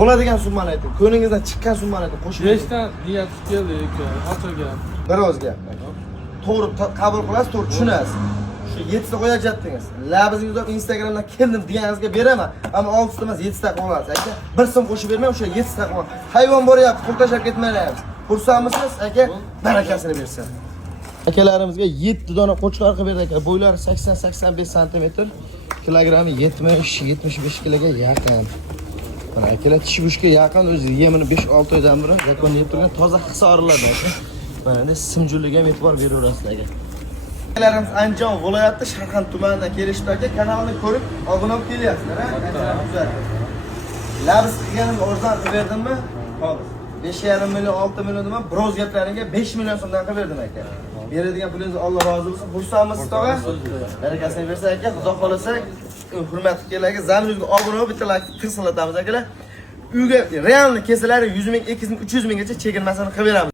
bo'ladigan summani ayting. Ko'nglingizdan chiqqan summani ayting. Qo'shib. 5 dan niyat keldik, qanchaga? Bir o'zga. To'g'ri qabul qilasiz, to'g'ri tushunasiz. Shu 7 ta qo'yajatdingiz. Labizingiz uzoq Instagramdan keldim deganingizga beraman, ammo 6 ta emas 7 ta qilib olasiz. Aka, bir so'm qo'shib bermay, o'sha 7 ta qilib. Hayvon boryapti, pul tashlab ketmayapsiz. Xursandmisiz, aka? Barakasini bersin. Akalarimizga 7 dona qo'chqor qilib berdik aka. Bo'ylari 80-85 sm, kilogrammi 70-75 kiloga yaqin. Mana akalar tish go'shtiga yaqin, o'zi yemini 5-6 oydan beri zakon yeb turgan toza hisorlar aka. Mana endi simjulliga ham e'tibor beraverasiz aka. Akalarimiz Andijon viloyati Sharxan tumanidan kelishdi aka. Kanalni ko'rib, obuna bo'lib kelyapsizlar, ha? Güzel. Labis qilganimni o'zdan qilib berdimmi? Hozir 5,5 million, 6 million deman, biroz gaplaringga 5 million so'mdan qilib berdim aka. Beradigan pulingiz Alloh rozi bo'lsin. Xursandmisiz tog'a? Barakasini bersa aka, xudo xolasa, hurmatli akalarga zaminingizga obuna bo'lib, bitta like qilsinlatamiz akalar. Uyga realni kesalari 100 ming, 200 ming, 300 minggacha chegirmasini qilib beramiz.